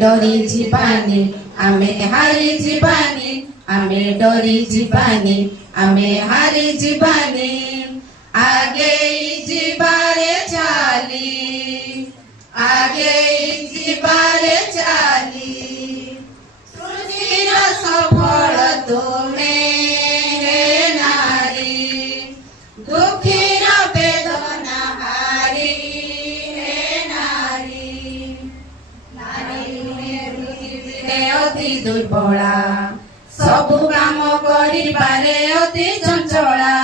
डरी जीवानी आमे हारी जीवानी आमे डरी जीवानी आमे हारी जीवानी आगे जीवारे चाली आगे जीवारे चाली सृष्टिर सफल तुमे हे नारी दुखीर वेदना हारी हे नारी नारी अति दुर्बला सबु काम करिबारे अति चंचला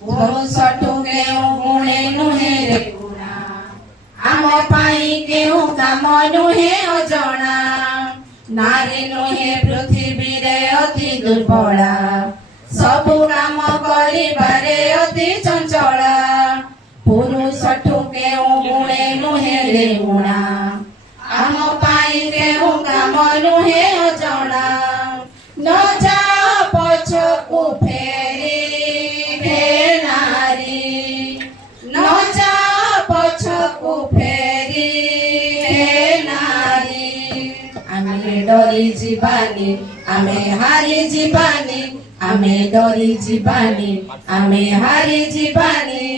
पुरुषठु केउ गुणे नुहे रे गुणा आम पाई केउ काम नुहे अजणा नारी नुहे पृथ्वी रे अति दुर्बला सबु काम करिबारे अति चंचला पुरुषठु केउ गुणे नुहे रे गुणा आम पाई केउ काम नुहे अजणा न जा पछकु फेरी हे नारी न जा पछकु फेरी हे नारी आमे डरी जीवानी आमे हारी जीवानी आमे डरी जीवानी आमे हारी जीवानी।